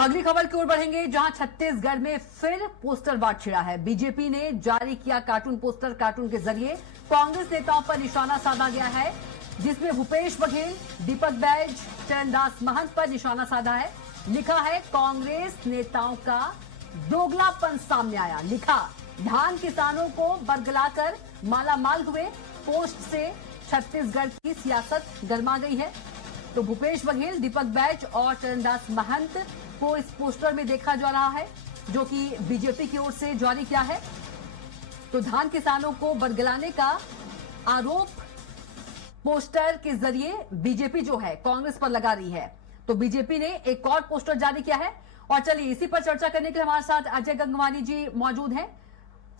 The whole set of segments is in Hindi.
अगली खबर की ओर बढ़ेंगे, जहां छत्तीसगढ़ में फिर पोस्टर वार छिड़ा है। बीजेपी ने जारी किया कार्टून पोस्टर। कार्टून के जरिए कांग्रेस नेताओं पर निशाना साधा गया है, जिसमें भूपेश बघेल, दीपक बैज, चरणदास महंत पर निशाना साधा है। लिखा है, कांग्रेस नेताओं का दोगलापन सामने आया। लिखा, धान किसानों को बरगलाकर मालामाल हुए। पोस्ट से छत्तीसगढ़ की सियासत गर्मा गई है। तो भूपेश बघेल, दीपक बैज और चरणदास महंत को इस पोस्टर में देखा जा रहा है, जो कि बीजेपी की ओर से जारी किया है। तो धान किसानों को बरगलाने का आरोप पोस्टर के जरिए बीजेपी जो है कांग्रेस पर लगा रही है। तो बीजेपी ने एक और पोस्टर जारी किया है। और चलिए, इसी पर चर्चा करने के लिए हमारे साथ अजय गंगवानी जी मौजूद हैं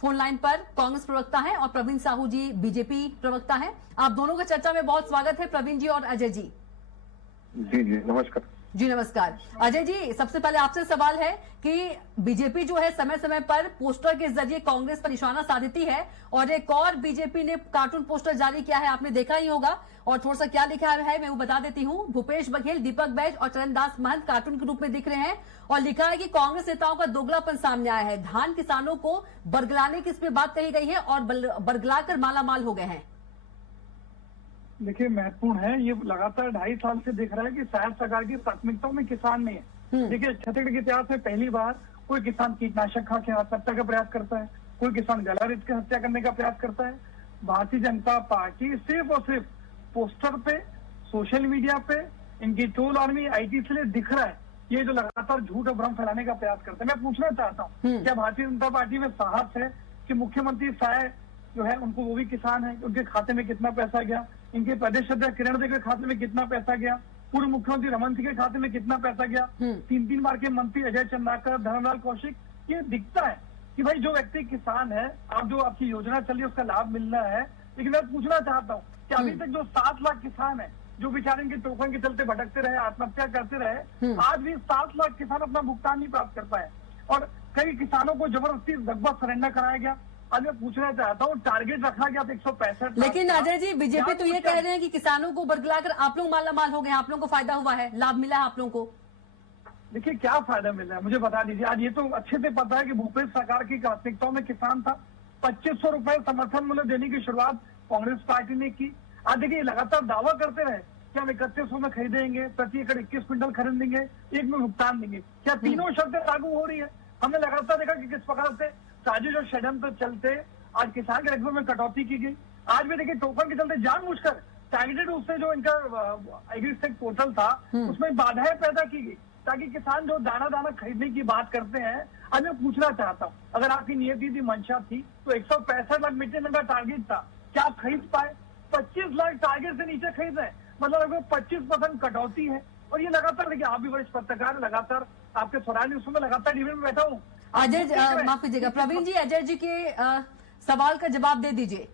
फोन लाइन पर। कांग्रेस प्रवक्ता हैं और प्रवीण साहू जी बीजेपी प्रवक्ता हैं। आप दोनों का चर्चा में बहुत स्वागत है, प्रवीण जी और अजय जी। जी जी नमस्कार। जी नमस्कार। अजय जी, सबसे पहले आपसे सवाल है कि बीजेपी जो है समय समय पर पोस्टर के जरिए कांग्रेस पर निशाना साधती है, और एक और बीजेपी ने कार्टून पोस्टर जारी किया है, आपने देखा ही होगा। और थोड़ा सा क्या लिखा है मैं वो बता देती हूँ। भूपेश बघेल, दीपक बैज और चरणदास महंत कार्टून के रूप में दिख रहे हैं, और लिखा है कि कांग्रेस नेताओं का दोगलापन सामने आया है। धान किसानों को बरगलाने की इसमें बात कही गई है और बरगलाकर मालामाल हो गए हैं। देखिए, महत्वपूर्ण है, ये लगातार 2.5 साल से दिख रहा है कि शायद सरकार की प्राथमिकताओं में किसान नहीं है। देखिए, छत्तीसगढ़ के इतिहास में पहली बार कोई किसान कीटनाशक खा के आत्महत्या का प्रयास करता है, कोई किसान गला रेत के हत्या करने का प्रयास करता है। भारतीय जनता पार्टी सिर्फ और सिर्फ पोस्टर पे, सोशल मीडिया पे इनकी टोल आर्मी IT से दिख रहा है, ये जो लगातार झूठ और भ्रम फैलाने का प्रयास करते हैं। मैं पूछना चाहता हूँ, क्या भारतीय जनता पार्टी में साहस है कि मुख्यमंत्री साय जो है उनको, वो भी किसान है, उनके खाते में कितना पैसा गया, इनके प्रदेश अध्यक्ष किरण देव के खाते में कितना पैसा गया, पूर्व मुख्यमंत्री रमन सिंह के खाते में कितना पैसा गया, 3 बार के मंत्री अजय चंद्राकर, धर्मलाल कौशिक, ये दिखता है कि भाई जो व्यक्ति किसान है, आप जो आपकी योजना चल रही है उसका लाभ मिलना है। लेकिन मैं पूछना चाहता हूँ कि अभी तक जो 7 लाख किसान है, जो बेचारे इनके टोकन के चलते भटकते रहे, आत्महत्या करते रहे, आज भी 7 लाख किसान अपना भुगतान नहीं प्राप्त कर पाए, और कई किसानों को जबरदस्ती लगभग सरेंडर कराया गया। आज मैं पूछना चाहता हूँ, टारगेट रखा गया था 165। लेकिन अजय जी, बीजेपी तो ये कह रहे हैं कि किसानों को बरगलाकर आप लोग मालामाल हो गए, आप लोगों को फायदा हुआ है, लाभ मिला है आप लोगों को। देखिए, क्या फायदा मिला है मुझे बता दीजिए। आज ये तो अच्छे से पता है कि भूपेश सरकार की प्राथमिकताओं में किसान था। 2500 रुपए समर्थन मूल्य देने की शुरुआत कांग्रेस पार्टी ने की। आज देखिए, लगातार दावा करते रहे कि हम 3100 में खरीदेंगे, प्रति एकड़ 21 क्विंटल खरीदेंगे, एक में भुगतान देंगे। क्या तीनों शर्तें लागू हो रही है? हमने लगातार देखा कि किस प्रकार से साजिश और षड्यंत्र चलते आज किसान के रकबे में कटौती की गई। आज भी देखिए, टोकन के चलते जानबूझकर टारगेटेड रूप से जो इनका एग्रीसेक्ट पोर्टल था उसमें बाधाएं पैदा की गई, ताकि किसान जो दाना दाना खरीदने की बात करते हैं। आज मैं पूछना चाहता हूँ, अगर आपकी नियति थी, मंशा थी, तो 165 लाख मीट्रिक टन का टारगेट था, क्या आप खरीद पाए? 25 लाख टारगेट से नीचे खरीद रहे, मतलब लगभग 25% कटौती है। और ये लगातार देखिए, आप भी वरिष्ठ पत्रकार, लगातार आपके स्वराज न्यूज में लगातार डिबेट में बैठा हूँ। अजय, माफ कीजिएगा प्रवीण जी, अजय जी के सवाल का जवाब दे दीजिए।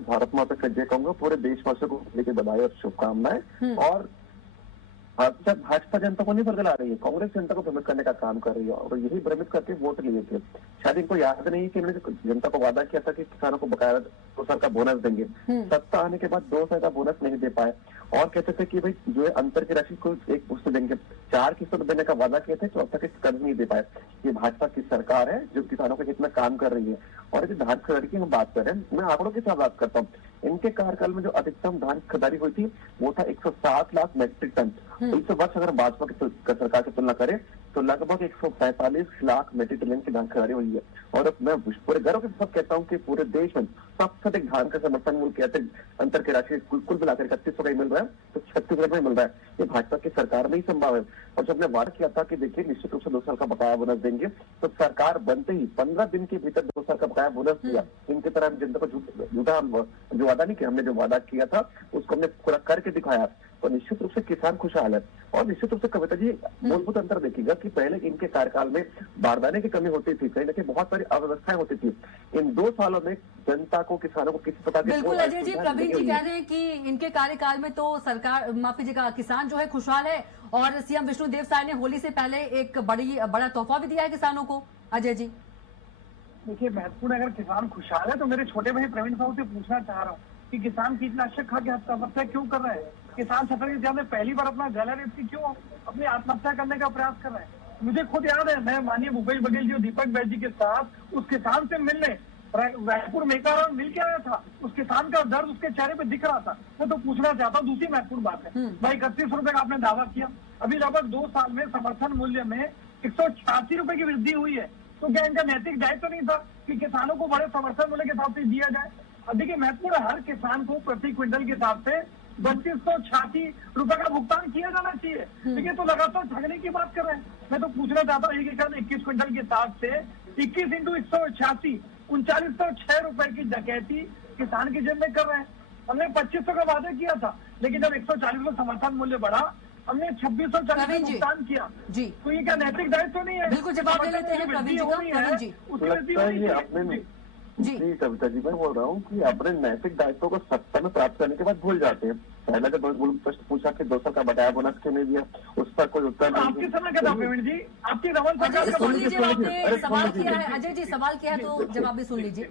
भारत माता का जय कहूंगा, पूरे देशवासियों को लेकर बधाई और शुभकामनाएं। और भाजपा जनता को नहीं बरगला रही है, कांग्रेस जनता को भ्रमित करने का काम कर रही है, और यही भ्रमित करके वोट लिए थे। शायद इनको याद नहीं है कि इन्होंने जनता को वादा किया था कि किसानों को बकाया 2 साल का बोनस देंगे। सत्ता आने के बाद 2 साल का बोनस नहीं दे पाए, और कहते थे कि भाई जो है अंतर की राशि को एक पुस्त देंगे, 4 किस्तों देने का वादा किए थे, 4 किस्त कर्ज नहीं दे पाए। ये भाजपा की सरकार है जो किसानों के हित में काम कर रही है। और यदि धान खरीद की हम बात करें, मैं आंकड़ों के साथ बात करता हूँ। इनके कार्यकाल में जो अधिकतम धान खरीदारी हुई थी वो था 107 लाख मेट्रिक टन। इस वर्ष अगर भाजपा की सरकार की तुलना करें तो लगभग 145 लाख मेट्रिक टन की धान खरीदारी हुई है। और मैं पूरे गर्व के साथ कहता हूँ कि पूरे देश में सबसे अधिक धान का समर्थन मूल्य कहते अंतर की राशि कुल मिलाकर 3100 का ही मिल रहा है, तो छत्तीसगढ़ में मिल रहा है। ये भाजपा की सरकार में ही संभव है। और जब ने वादा किया था कि देखिए निश्चित रूप से 2 साल का बकाया बोनस देंगे, तो सरकार बनते ही 15 दिन के भीतर 2 साल का बकाया बोनस दिया। इनकी तरह हम जनता को झूठा जो वादा नहीं किया, हमने जो वादा किया था उसको हमने पूरा करके दिखाया। तो निश्चित रूप से किसान खुशहाल है। और निश्चित रूप से कविता जी, मूलभूत अंतर देखिएगा कि पहले इनके कार्यकाल में बारदाने की कमी होती थी, कहीं ना कहीं बहुत सारी अव्यवस्थाएं होती थी। इन 2 सालों में जनता को, किसानों को किसी प्रकार की बिल्कुल अजय जी, प्रवीण जी कह रहे हैं कि इनके कार्यकाल में तो सरकार, माफ कीजिएगा, किसान जो है खुशहाल है, और सीएम विष्णुदेव साय ने होली से पहले एक बड़ा तोहफा भी दिया है किसानों को। अजय जी देखिए, महत्वपूर्ण, अगर किसान खुशहाल है तो मेरे छोटे भाई प्रवीण साहू से पूछना चाह रहा हूँ कि किसान कीटनाशक खा के आत्महत्या क्यों कर रहे हैं? किसान छत्तीसगढ़ में पहली बार अपना गला रेत की क्यों अपनी आत्महत्या करने का प्रयास कर रहे हैं। मुझे खुद याद है, मैं माननीय भूपेश बघेल जी और दीपक बैज जी के साथ उस किसान से मिलने रायपुर मेकार मिल के आया था। उस किसान का दर्द उसके चेहरे पे दिख रहा था। मैं तो पूछना चाहता हूँ, दूसरी महत्वपूर्ण बात है भाई, 31 रुपए का आपने दावा किया, अभी लगभग 2 साल में समर्थन मूल्य में 186 रुपए की वृद्धि हुई है। तो क्या इनका नैतिक दायित्व नहीं था कि किसानों को बड़े समर्थन मूल्य के हिसाब से दिया जाए? अब देखिए महत्वपूर्ण, हर किसान को प्रति क्विंटल के हिसाब से 3286 रुपए का भुगतान किया जाना चाहिए। देखिए तो लगातार ठगने की बात कर रहे हैं। मैं तो पूछना चाहता हूँ, एक एकड़ में 21 क्विंटल के हिसाब से 21 इंटू 186 3906 रुपए की डकैती किसान की जेब में कर रहे हैं। हमने 2500 का वादा किया था, लेकिन जब 140 में समर्थन मूल्य बढ़ा, हमने 2640 भुगतान किया जी। तो ये क्या नैतिक दायित्व नहीं है? बिल्कुल जवाब दे लेते हैं प्रवीण जी का। प्रवीण जी जी कविता जी, मैं बोल रहा हूँ कि अपने नैतिक दायित्व को सत्ता में प्राप्त करने के बाद भूल जाते हैं। पहला जब प्रश्न पूछा कि 2 साल का बकाया बोनस क्यों नहीं दिया, उस पर कोई उत्तर नहीं। आपके समय क्या था प्रवीण जी? आपकी रमन अजय जी सुन लीजिए, आपने अरे सवाल सुन किया लीजिए। है, अजय जी सवाल किया है तो जवाब भी सुन लीजिए।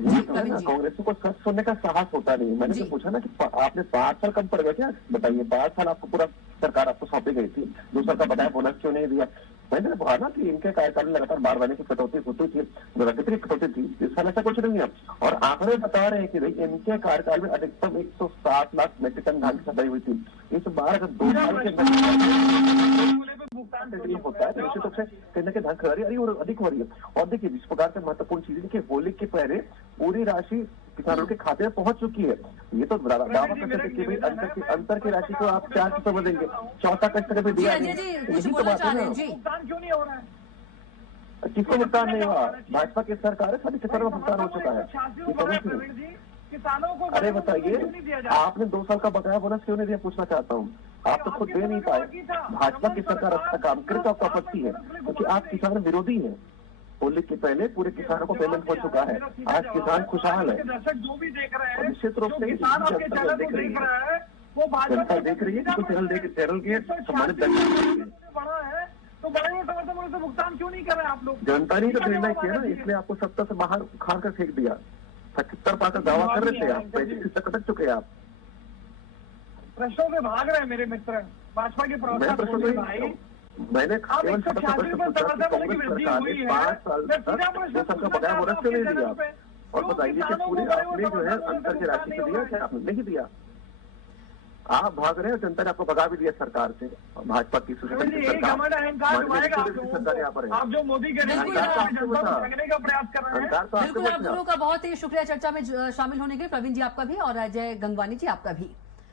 कांग्रेस को सच सुनने का साहस होता नहीं। मैंने तो पूछा ना कि आपने 5 साल कम पड़ गया क्या, बताइए। 5 साल आपको पूरा सरकार आपको सौंपी गई थी, 2 साल का बकाया बोनस क्यों नहीं दिया? मैंने कहा ना कि इनके कार्यकाल में लगातार 12 महीने की कटौती होती थी, की कटौती थी। इस साल ऐसा कुछ नहीं है। और आंकड़े बता रहे हैं कि भाई इनके कार्यकाल में अधिकतम 160 लाख मेट्रिक टन धान की सप्लाई हुई थी। इस बार अगर 2 साल के होता है तो निश्चित रूप से कहीं ना कहीं धान खरीदारी और अधिक हो रही है। और देखिए जिस प्रकार से महत्वपूर्ण चीज है कि होली के पहले पूरी राशि किसानों के खाते में पहुंच चुकी है। ये तो दावा कर सकते कि भाई अंतर की राशि को आप 4 किस्तों में देंगे, चौथा किस्त कभी दिया नहीं। यही तो बात है ना। भुगतान क्यों नहीं हो रहा है? किसको भुगतान नहीं हुआ? भाजपा की सरकार है, सभी किसानों का भुगतान हो चुका है। किसानों को अरे बताइए, आपने 2 साल का बकाया बोनस क्यों नहीं दिया, पूछना चाहता हूँ। आप तो खुद दे नहीं पाए। भाजपा की सरकार अच्छा काम करे तो आपको आपत्ति है, क्योंकि आप किसान विरोधी है। होली के पहले पूरे किसानों को पेमेंट हो चुका है। आज किसान खुशहाल है। दर्शक जो भी देख रहे हैं, निश्चित रूप से किसान आपके चैनल को देख रहा है, वो जनता देख रही है कि चैनल के सम्मानित बड़ा है तो बड़े समर्थन मूल्य से भुगतान क्यों नहीं कर रहे हैं आप लोग? जनता ने तो निर्णय किया ना, इसलिए आपको सत्ता से बाहर उखाड़ कर फेंक दिया। 77 पाकर दावा कर रहे थे आप, 35 तक अटक चुके आप। प्रश्नों से भाग रहे हैं मेरे मित्र। भाजपा के प्रवक्ता बोले भाई, मैंने केवल छोटा सा प्रश्न पूछा कि कांग्रेस सरकार ने 5 साल तक 2 साल का बकाया बोनस क्यों नहीं दिया? और बताइए कि पूरे आपने जो है अंतर की राशि को दिया क्या? आपने नहीं दिया। आप भाग रहे हैं, जनता ने आपको भगा भी दिया सरकार से। भाजपा की सरकार यहाँ पर है। आप जो मोदी के बिल्कुल का प्रयास कर रहे हैं। बिल्कुल आप दोनों का बहुत ही शुक्रिया चर्चा में शामिल होने के लिए। प्रवीण जी आपका भी और अजय गंगवानी जी आपका भी।